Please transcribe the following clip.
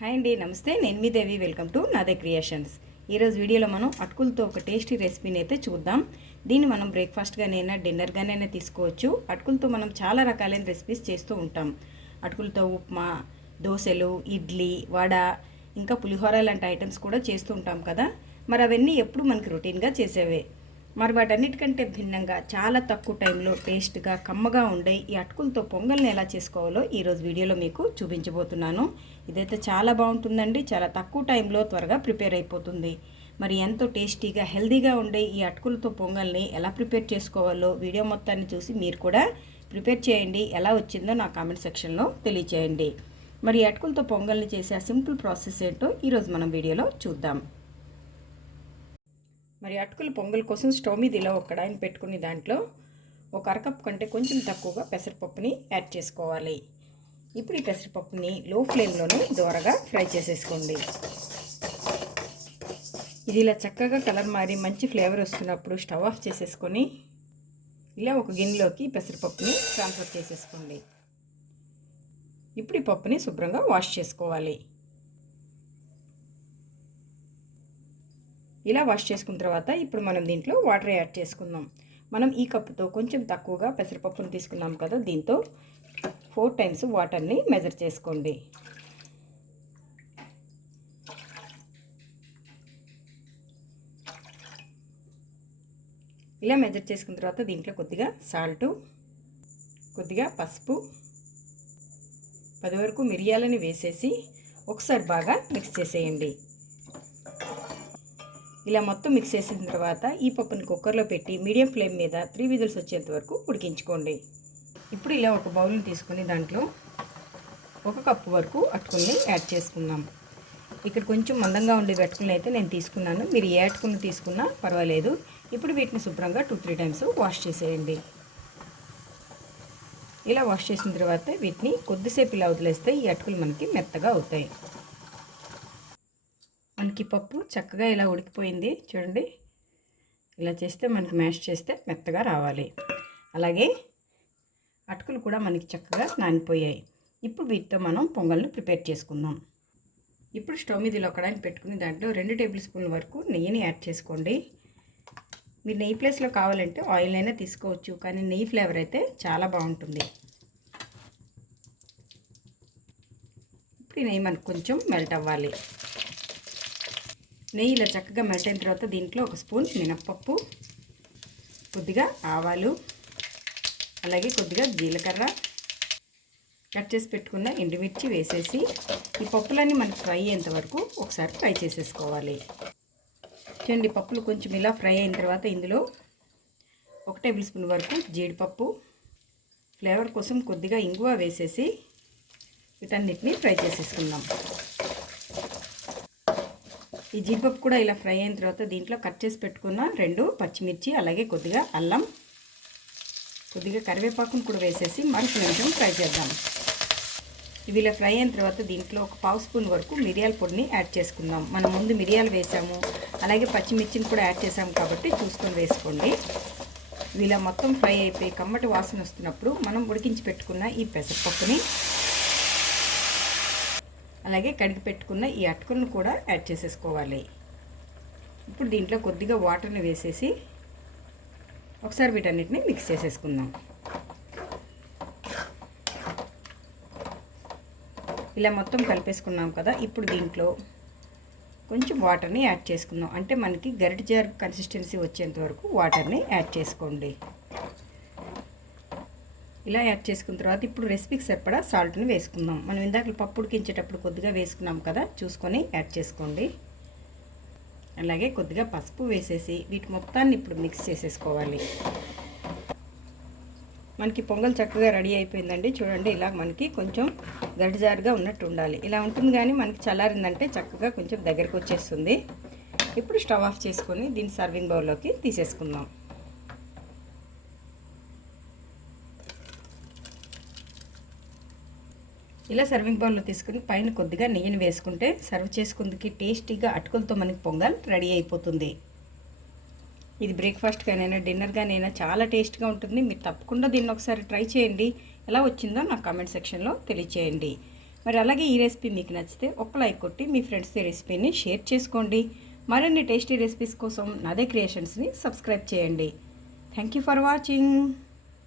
Hi అండి నమస్తే. నేను మీ Devi. Welcome to Nade creations. ఈరోజు వీడియోలో మనం అటుకులతో ఒక టేస్టీ రెసిపీని అయితే చూద్దాం. దీన్ని మనం బ్రేక్ఫాస్ట్గానైనా డిన్నర్గానైనా తీసుకోవచ్చు. అటుకులతో మనం చాలా రకాలైన రెసిపీస్ చేస్తూ ఉంటాం. అటుకులతో ఉప్మా దోశలు ఇడ్లీ వడ ఇంకా పులిహోర లాంటి ఐటమ్స్ కూడా చేస్తూ ఉంటాం కదా. మరి అవన్నీ ఎప్పుడు మనకి రొటీన్గా చేసేవే? మరి వాటన్నిటికంటే భిన్నంగా చాలా తక్కువ టైంలో టేస్ట్గా కమ్మగా ఉండే ఈ అటుకులతో పొంగల్ని ఎలా చేసుకోవాలో ఈరోజు వీడియోలో మీకు చూపించబోతున్నాను. ఇదైతే చాలా బాగుంటుందండి చాలా తక్కువ టైంలో త్వరగా ప్రిపేర్ అయిపోతుంది. మరి ఎంతో టేస్టీగా హెల్దీగా ఉండే ఈ అటుకులతో పొంగల్ని ఎలా ప్రిపేర్ చేసుకోవాలో వీడియో మొత్తాన్ని చూసి మీరు కూడా ప్రిపేర్ చేయండి. ఎలా వచ్చిందో నా కామెంట్ సెక్షన్లో తెలియచేయండి. మరి ఈ అటుకులతో పొంగల్ని చేసే ఆ సింపుల్ ప్రాసెస్ ఏంటో ఈరోజు మనం వీడియోలో చూద్దాం. మరి అటుకుల పొంగల్ కోసం స్టవ్ మీద ఇలా ఒక కడాయిని పెట్టుకుని దాంట్లో ఒక అరకప్పు కంటే కొంచెం తక్కువగా పెసరపప్పుని యాడ్ చేసుకోవాలి. ఇప్పుడు ఈ పెసరపప్పుని లో ఫ్లేమ్లోనే దోరగా ఫ్రై చేసేసుకోండి. ఇది ఇలా చక్కగా కలర్ మారి మంచి ఫ్లేవర్ వస్తున్నప్పుడు స్టవ్ ఆఫ్ చేసేసుకొని ఇలా ఒక గిన్నెలోకి పెసరపప్పుని ట్రాన్స్ఫర్ చేసేసుకోండి. ఇప్పుడు ఈ పప్పుని శుభ్రంగా వాష్ చేసుకోవాలి. ఇలా వాష్ చేసుకున్న తర్వాత ఇప్పుడు మనం దీంట్లో వాటర్ యాడ్ చేసుకుందాం. మనం ఈ కప్పుతో కొంచెం తక్కువగా పెసరపప్పును తీసుకున్నాం కదా దీంతో ఫోర్ టైమ్స్ వాటర్ని మెజర్ చేసుకోండి. ఇలా మెజర్ చేసుకున్న తర్వాత దీంట్లో కొద్దిగా సాల్టు కొద్దిగా పసుపు పది వరకు మిరియాలని వేసేసి ఒకసారి బాగా మిక్స్ చేసేయండి. ఇలా మొత్తం మిక్స్ చేసిన తర్వాత ఈ పప్పుని కుక్కర్లో పెట్టి మీడియం ఫ్లేమ్ మీద త్రీ విజిల్స్ వచ్చేంత వరకు ఉడికించుకోండి. ఇప్పుడు ఇలా ఒక బౌల్ని తీసుకుని దాంట్లో ఒక కప్పు వరకు అటుకుల్ని యాడ్ చేసుకుందాం. ఇక్కడ కొంచెం మందంగా ఉండే అటుకుల్ని అయితే నేను తీసుకున్నాను. మీరు ఏ అటుకుని తీసుకున్నా పర్వాలేదు. ఇప్పుడు వీటిని శుభ్రంగా టూ త్రీ టైమ్స్ వాష్ చేసేయండి. ఇలా వాష్ చేసిన తర్వాత వీటిని కొద్దిసేపు ఇలా వదిలేస్తే ఈ అటుకులు మనకి మెత్తగా అవుతాయి. మనకి పప్పు చక్కగా ఇలా ఉడికిపోయింది. చూడండి. ఇలా చేస్తే మనకి మ్యాష్ చేస్తే మెత్తగా రావాలి. అలాగే అటుకులు కూడా మనకి చక్కగా నానిపోయాయి. ఇప్పుడు వీటితో మనం పొంగల్ని ప్రిపేర్ చేసుకుందాం. ఇప్పుడు స్టవ్ మీద ఇలా ఒకడానికి పెట్టుకుని దాంట్లో రెండు టేబుల్ స్పూన్ల వరకు నెయ్యిని యాడ్ చేసుకోండి. మీరు నెయ్యి ప్లేస్లో కావాలంటే ఆయిల్ అయినా తీసుకోవచ్చు కానీ నెయ్యి ఫ్లేవర్ అయితే చాలా బాగుంటుంది. ఇప్పుడు నెయ్యి మనకు కొంచెం మెల్ట్ అవ్వాలి. నెయ్యి ఇలా చక్కగా మెల్ట్ అయిన తర్వాత దీంట్లో ఒక స్పూన్ మినప్పప్పు కొద్దిగా ఆవాలు అలాగే కొద్దిగా జీలకర్ర కట్ చేసి పెట్టుకున్న ఎండుమిర్చి వేసేసి ఈ పప్పులన్నీ మనకు ఫ్రై అయ్యేంత వరకు ఒకసారి ఫ్రై చేసేసుకోవాలి. చూడండి పప్పులు కొంచెం ఇలా ఫ్రై అయిన తర్వాత ఇందులో ఒక టేబుల్ స్పూన్ వరకు జీడిపప్పు ఫ్లేవర్ కోసం కొద్దిగా ఇంగువ వేసేసి వీటన్నిటిని ఫ్రై చేసేసుకుందాం. ఈ జీడిపప్పు కూడా ఇలా ఫ్రై అయిన తర్వాత దీంట్లో కట్ చేసి పెట్టుకున్న రెండు పచ్చిమిర్చి అలాగే కొద్దిగా అల్లం కొద్దిగా కరివేపాకును కూడా వేసేసి మరొక నిమిషం ఫ్రై చేద్దాం. ఇవి ఇలా ఫ్రై అయిన తర్వాత దీంట్లో ఒక పావు స్పూన్ వరకు మిరియాల పొడిని యాడ్ చేసుకుందాం. మనం ముందు మిరియాలు వేసాము అలాగే పచ్చిమిర్చిని కూడా యాడ్ చేసాము కాబట్టి చూసుకొని వేసుకోండి. ఇవి ఇలా మొత్తం ఫ్రై అయిపోయి కమ్మటి వాసన వస్తున్నప్పుడు మనం ఉడికించి పెట్టుకున్న ఈ పెసరపప్పుని అలాగే కడిగి పెట్టుకున్న ఈ అటుకులను కూడా యాడ్ చేసేసుకోవాలి. ఇప్పుడు దీంట్లో కొద్దిగా వాటర్ని వేసేసి ఒకసారి వీటన్నిటిని మిక్స్ చేసేసుకుందాం. ఇలా మొత్తం కలిపేసుకున్నాం కదా ఇప్పుడు దీంట్లో కొంచెం వాటర్ని యాడ్ చేసుకుందాం. అంటే మనకి గరిటి జార్ కన్సిస్టెన్సీ వచ్చేంత వరకు వాటర్ని యాడ్ చేసుకోండి. ఇలా యాడ్ చేసుకున్న తర్వాత ఇప్పుడు రెసిపీకి సరిపడా సాల్ట్ని వేసుకుందాం. మనం ఇందాక పప్పు ఉడికించేటప్పుడు కొద్దిగా వేసుకున్నాం కదా చూసుకొని యాడ్ చేసుకోండి. అలాగే కొద్దిగా పసుపు వేసేసి వీటి మొత్తాన్ని ఇప్పుడు మిక్స్ చేసేసుకోవాలి. మనకి పొంగల్ చక్కగా రెడీ అయిపోయిందండి. చూడండి ఇలా మనకి కొంచెం గడిజారుగా ఉన్నట్టు ఉండాలి. ఇలా ఉంటుంది కానీ మనకి చల్లారిందంటే చక్కగా కొంచెం దగ్గరకు వచ్చేస్తుంది. ఇప్పుడు స్టవ్ ఆఫ్ చేసుకొని దీన్ని సర్వింగ్ బౌల్లోకి తీసేసుకుందాం. ఇలా సర్వింగ్ బౌల్లో తీసుకుని పైన కొద్దిగా నెయ్యిని వేసుకుంటే సర్వ్ చేసుకుందుకి టేస్టీగా అటుకులతో మనకి పొంగల్ రెడీ అయిపోతుంది. ఇది బ్రేక్ఫాస్ట్గానైనా డిన్నర్గానైనా చాలా టేస్ట్గా ఉంటుంది. మీరు తప్పకుండా దీన్ని ఒకసారి ట్రై చేయండి. ఎలా వచ్చిందో నాకు కామెంట్ సెక్షన్లో తెలియచేయండి. మరి అలాగే ఈ రెసిపీ మీకు నచ్చితే ఒక లైక్ కొట్టి మీ ఫ్రెండ్స్ ఈ రెసిపీని షేర్ చేసుకోండి. మరిన్ని టేస్టీ రెసిపీస్ కోసం నాదే క్రియేషన్స్ని సబ్స్క్రైబ్ చేయండి. Thank you for watching